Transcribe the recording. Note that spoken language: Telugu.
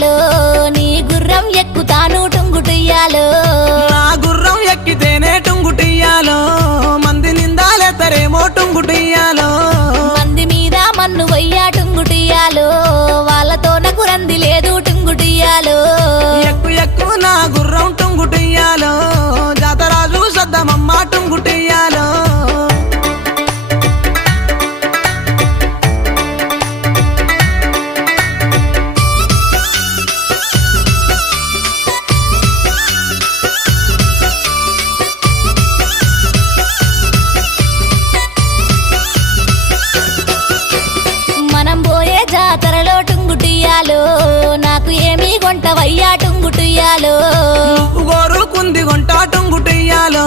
టుంగుటుయ్యాలో నీ గుర్రం ఎక్కుతాను టుంగుటుయ్యాలో నా గుర్రం ఎక్కితేనే టుంగుటుయ్యాలో మంది నిందాలెత్తరేమో టుంగుటుయ్యాలో మంది మీద మన్ను వయ్యా టుంగుటుయ్యాలో వాళ్ళతో నాకు రంది లేదు టుంగుటుయ్యాలో ఎక్కు ఎక్కు నా గుర్రం టుంగుటుయ్యాలో జాతరాజు సద్దమమ్మ టుంగుటుయ్యాలో మనం పోయే జాతరలో టుంగుటుయ్యాలో నాకు ఏమీ కొంటవయ్యా టుంగుటుయ్యాలో నువ్వు గోరుకుంది కొంటా టుంగుటుయ్యాలో